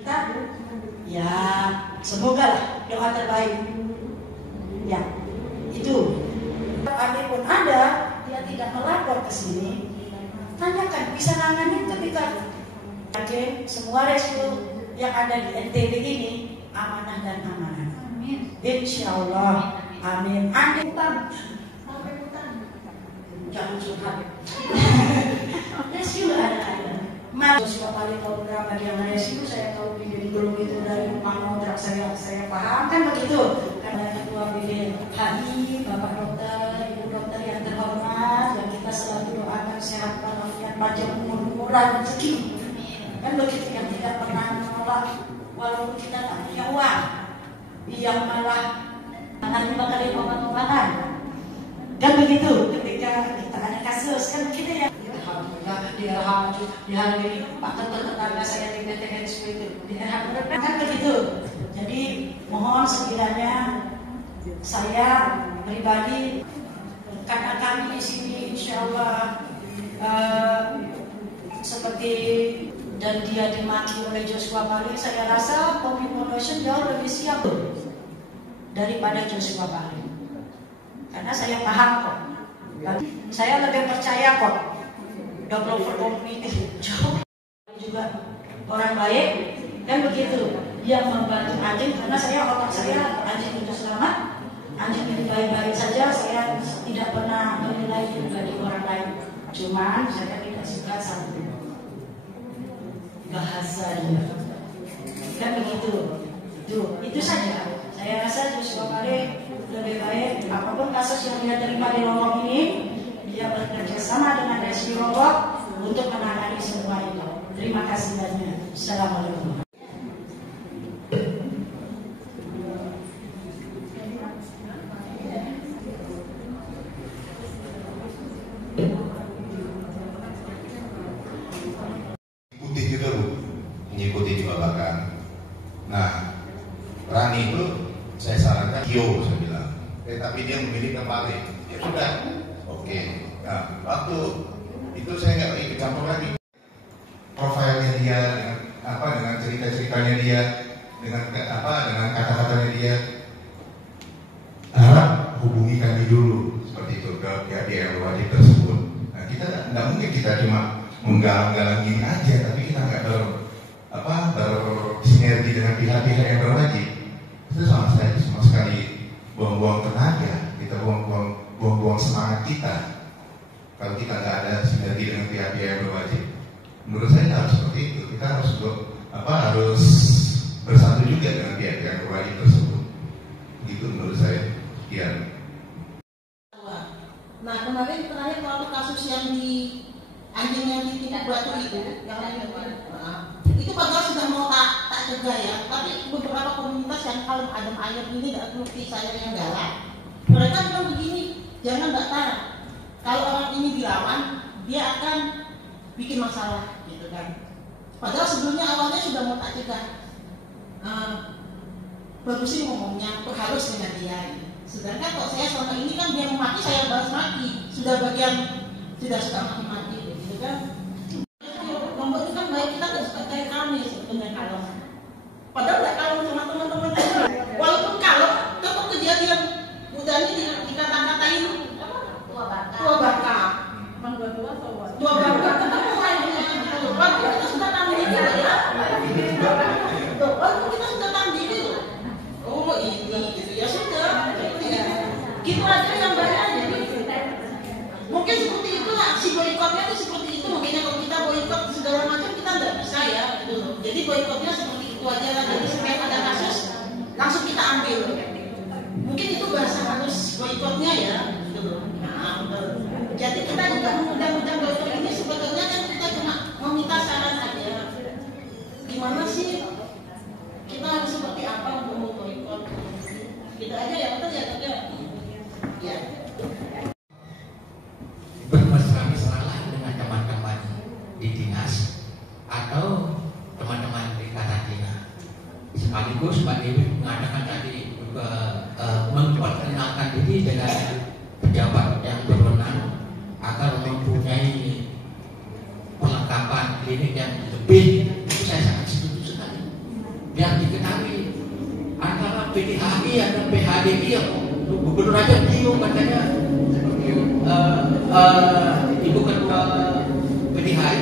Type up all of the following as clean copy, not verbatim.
kita, ya semoga lah doa terbaik. Ya, itu. Andai pun ada, dia tidak melapor ke sini, tanyakan bisa nangani ketika semua resiko yang ada di NTB ini amanah dan amanah. Amin. Insya Allah. Amin. Andai sampai hutan, jangan curhat. Resiko ada. Mas paling beberapa yang resiko saya tahu di belum itu dari kontrak saya paham kan begitu. Karena ketua BPHI, Bapak Dokter, Ibu Dokter yang terhormat, yang kita selalu doakan sehat walafiat, panjang umur, murah rezeki. Kan begitu, yang tidak pernah menolak walaupun kita tak punya uang, yang malah nanti bakal obat-obatan. Dan begitu ketika kita ada kasus kan kita ya. Di hari ini Pak tetangga saya di BTN itu di RH kan begitu. Jadi mohon sekiranya saya pribadi karena kami di sini insya Allah seperti dan dia dimaki oleh Joshua Bali, saya rasa Poppy Foundation jauh lebih siap daripada Joshua Bali. Karena saya paham kok, saya lebih percaya kok. Developer community juga orang baik kan begitu yang membantu anjing, karena otak saya anjing itu selamat, anjing itu baik-baik saja, saya tidak pernah menilai pribadi orang lain. Cuman saya tidak suka satu bahasanya kan begitu. Itu saja. Saya rasa Joshua Bali lebih baik apapun kasus yang dia terima di Lombok ini, dia bekerja sama dengan Resi Lombok untuk menangani semua itu. Terima kasih banyak. Assalamualaikum. Putih juga Bu, mengikuti di Babakan. Nah, Rani itu saya sarankan Kio, saya bilang. Tapi dia memilih kembali. Ya sudah, oke. Nah, waktu itu saya nggak ikut campur lagi. Profilnya dia dengan cerita-ceritanya dia, dengan kata-katanya dia. Hubungi kami dulu seperti itu ke pihak wajib tersebut. Nah, kita nggak mungkin kita cuma menggalang-galang gini aja, tapi kita nggak bersinergi dengan pihak-pihak yang berwajib. Itu sama sekali buang-buang tenaga, kita buang-buang semangat kita. Kalau kita nggak ada sinergi dengan pihak-pihak yang berwajib, menurut saya harus seperti itu. Kita harus bersatu juga dengan pihak-pihak yang berwajib tersebut. Gitu menurut saya. Sekian. Nah kemarin terakhir waktu kasus yang di anjing yang di Batu itu, itu padahal sudah mau tak cegah ya, tapi beberapa komunitas yang kalau adem ayam ini tidak seperti saya yang galak, mereka bilang begini, jangan Mbak, kalau orang ini dilawan, dia akan bikin masalah, gitu kan. Padahal sebelumnya awalnya sudah mau tak cegah. Bagus sih ngomongnya, harus dengan dia. Sedangkan kalau saya selama ini kan dia memaki, saya balas maki. Sudah suka maki-maki, gitu kan. Kelompok itu kan baik, kita nggak suka kayak kami sebetulnya kalau. Padahal nggak kalau sama teman-teman. Walaupun kalau tetap kejadian udah ini dikata-katain tua baka. Tua baka tetap mulai walaupun kita sudah tahu diri ya. Walaupun kita sudah tahu diri loh. Oh ini gitu ya sudah. Gitu aja yang banyak. Jadi mungkin seperti itulah aksi boikotnya itu seperti itu. Mungkin kalau kita boikot segala macam kita nggak bisa ya gitu loh. Jadi boikotnya seperti itu aja lah. Jadi setiap ada kasus langsung kita ambil. Mungkin itu bahasa halus boikotnya ya gitu loh. Nah, jadi kita juga mudah-mudahan boikot ini sebetulnya kan kita cuma meminta saran aja. Gimana sih kita harus seperti apa untuk memboikot? Gitu aja ya, betul ya, betul ya. Bermesra-mesralah dengan teman-teman di dinas atau teman-teman di karantina. Sekaligus Mbak Dewi mengatakan tadi memperkenalkan diri dengan pejabat yang berwenang agar mempunyai perlengkapan klinik yang lebih. Itu saya sangat setuju sekali. PDHI ada PHDI yang gubernur aja bingung katanya. Ibu ketua PDHI,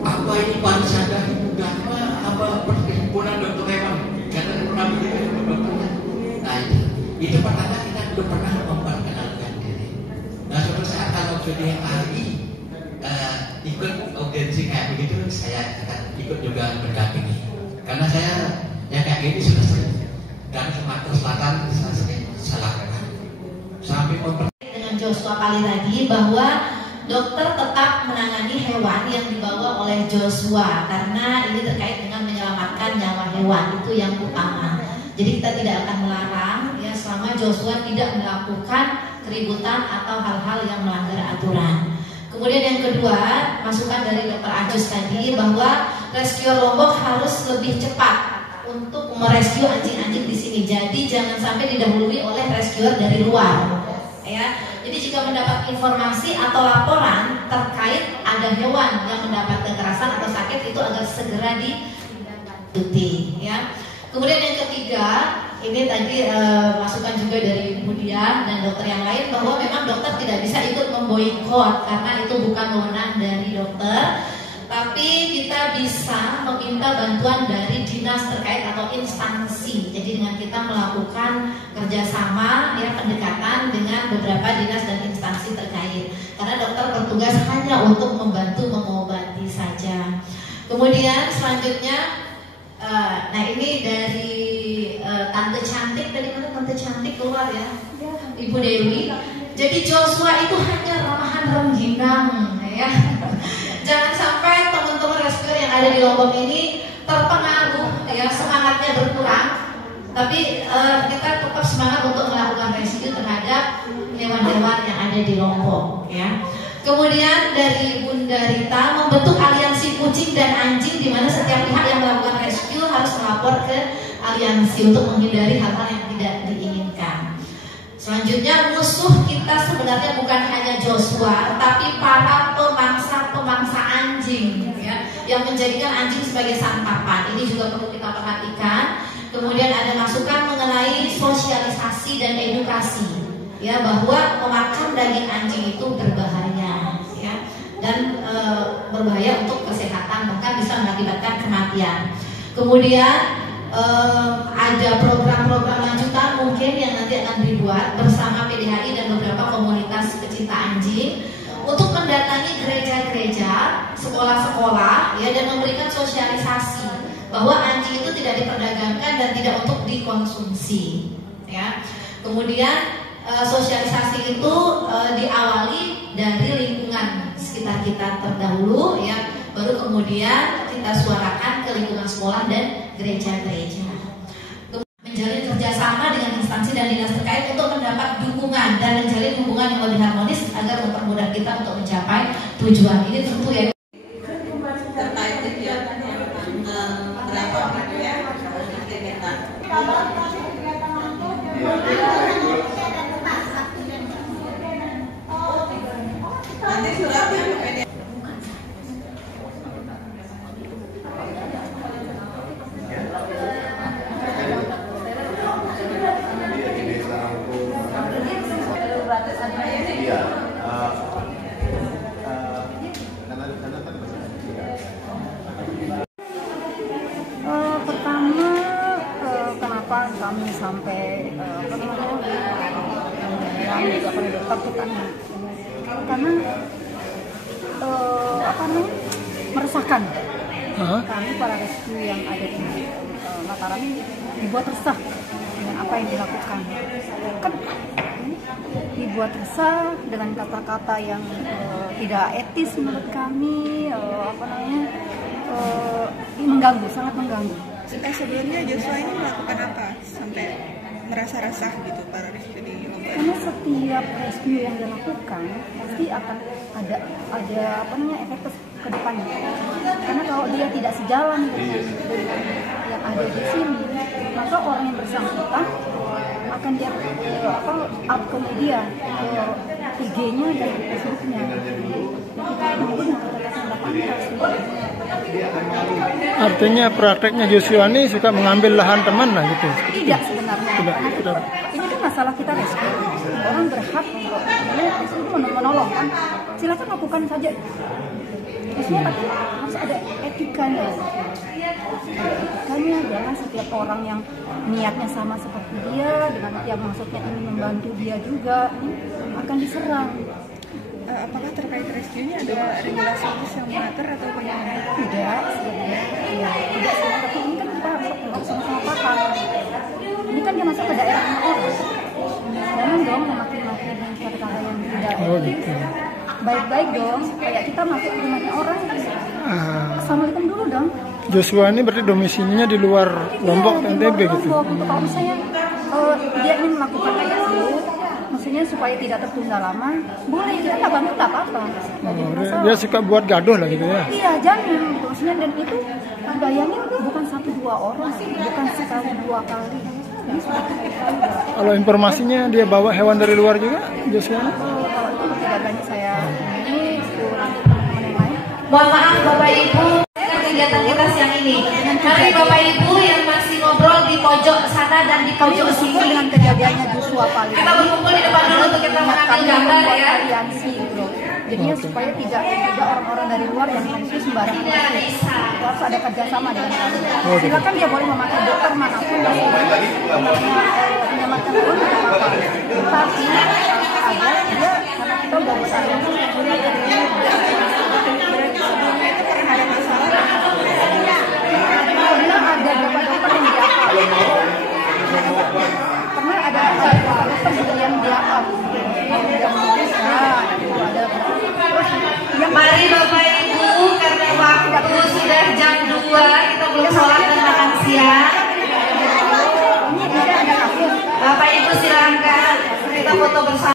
apa ini Parisada Ibu Dharma apa perhimpunan dokter hewan? Karena pernah begitu dokternya. Nah itu pertama kita belum pernah memperkenalkan diri. Nah suatu saat kalau PDHI ikut audiensi kayak begitu, saya akan ikut juga mendampingi. Karena saya yang kayak gini sudah sering dari Sumatera Selatan saya lakukan sampai dengan Joshua kali tadi bahwa dokter tetap menangani hewan yang dibawa oleh Joshua karena ini terkait dengan menyelamatkan nyawa hewan, itu yang utama. Jadi kita tidak akan melarang ya selama Joshua tidak melakukan keributan atau hal-hal yang melanggar aturan. Kemudian yang kedua, masukan dari Dr. Ajus tadi bahwa rescue Lombok harus lebih cepat untuk merescue anjing-anjing di sini. Jadi jangan sampai didahului oleh rescuer dari luar. Ya, jadi jika mendapat informasi atau laporan terkait ada hewan yang mendapat kekerasan atau sakit, itu agar segera dilanjuti. Ya. Kemudian yang ketiga, ini tadi masukan juga dari Bu Dian dan dokter yang lain bahwa memang dokter tidak bisa ikut memboikot karena itu bukan wewenang dari dokter, tapi kita bisa meminta bantuan dari dinas terkait atau instansi. Jadi dengan kita melakukan kerjasama ya pendekatan dengan beberapa dinas dan instansi terkait. Karena dokter bertugas hanya untuk membantu mengobati saja. Kemudian selanjutnya, nah ini dari Tante Cantik, dari mana Tante Cantik keluar ya, Ibu Dewi. Jadi Joshua itu hanya ramahan rengginang ya. Jangan sampai teman-teman rescuer yang ada di Lombok ini terpengaruh ya, semangatnya berkurang. Tapi kita tetap semangat untuk melakukan rescue terhadap hewan-hewan yang ada di Lombok ya. Kemudian dari Bunda Rita membentuk aliansi kucing dan anjing di mana setiap pihak yang melakukan rescue harus melapor ke aliansi untuk menghindari hal-hal yang tidak diinginkan. Selanjutnya, musuh kita sebenarnya bukan hanya Joshua, tapi para pemangsa anjing ya, yang menjadikan anjing sebagai santapan. Ini juga perlu kita perhatikan. Kemudian ada masukan mengenai sosialisasi dan edukasi ya, bahwa memakan daging anjing itu berbahaya ya, dan berbahaya untuk kesehatan, bahkan bisa mengakibatkan kematian. Kemudian ada program-program lanjutan mungkin yang nanti akan dibuat bersama PDHI dan beberapa komunitas pecinta anjing untuk mendatangi gereja-gereja, sekolah-sekolah ya, dan memberikan sosialisasi bahwa anjing itu tidak diperdagangkan dan tidak untuk dikonsumsi ya. Kemudian sosialisasi itu diawali dari lingkungan sekitar kita terdahulu ya, baru kemudian kita suarakan ke lingkungan sekolah dan gereja-gereja. Menjalin kerjasama dengan instansi dan dinas terkait untuk mendapat dukungan dan menjalin hubungan yang lebih harmonis agar mempermudah kita untuk mencapai tujuan. Ini tentu ya terkait kegiatan yang berapa gitu ya kita. Nanti suratnya ke PD. Pertama, kenapa kami sampai ketakutan? Karena meresahkan. Kami para rescue yang ada di Mataram ini dibuat resah dengan apa yang dilakukan. Kan dibuat resah dengan kata-kata yang tidak etis menurut kami, mengganggu, sangat mengganggu. Sebelumnya Joshua ini melakukan apa sampai merasa resah gitu para rescue di Lombok? Karena setiap rescue yang dilakukan pasti akan ada efek ke depannya. Karena kalau dia tidak sejalan dengan yang ada di sini, maka orang yang bersangkutan akan dia up ke media, ke IG-nya dan Facebook-nya. Kita menunggu Artinya prakteknya Joshua ini suka mengambil lahan teman lah gitu. Tidak sebenarnya. sebenarnya. Karena ini kan masalah kita rescue. Orang berhak untuk itu menolong kan. Silakan lakukan saja. Maksudnya tapi harus ada etikanya. Etikanya jangan setiap orang yang niatnya sama seperti dia dengan yang maksudnya ingin membantu dia juga ini akan diserang. Apakah terkait rescue ini ada regulasi khusus yang mengatur atau bagaimana? Tidak sebenarnya, ya tidak sih. Tapi ini kan kita harus sama-sama paham. Ini kan dia masuk ke daerahnya orang. Jangan dong memaki-maki dan kata-kata yang tidak etis. Baik-baik dong, kayak kita masuk ke rumahnya orang. Assalamualaikum dulu dong. Joshua ini berarti domisilinya di luar Lombok, NTB gitu. Untuk kalau misalnya dia ingin melakukan rescue, maksudnya supaya tidak tertunda lama, boleh kita nggak bantu nggak apa-apa. Dia suka buat gaduh lah gitu ya. Iya jangan, gitu. Maksudnya dan itu bayangin bukan 1-2 orang, bukan sekali 2 kali. Ini sudah Kalau informasinya dia bawa hewan dari luar juga, Joshua? Kalau itu tidak berani saya ini teman-teman yang lain. Mohon maaf Bapak Ibu, kegiatan kita siang ini. Mari Bapak Ibu yang masih ngobrol di pojok sana dan di pojok sini. Dengan kejadiannya Joshua paling. Kita berkumpul di depan dulu untuk kita mengambil gambar ya. Aliansi gitu. Jadinya supaya tidak orang-orang dari luar yang masuk sembarangan. Harus ada kerjasama dengan kami. Silakan dia boleh memakai dokter manapun yang menyelamatkan pun tidak apa-apa. Tapi ada dia karena kita udah buat aliansi yang boleh karena ada beberapa dokter yang karena ada beberapa dokter juga yang Mari Bapak Ibu, karena waktu sudah jam 2, kita belum sholat dan makan siang. Bapak Ibu silakan kita foto bersama.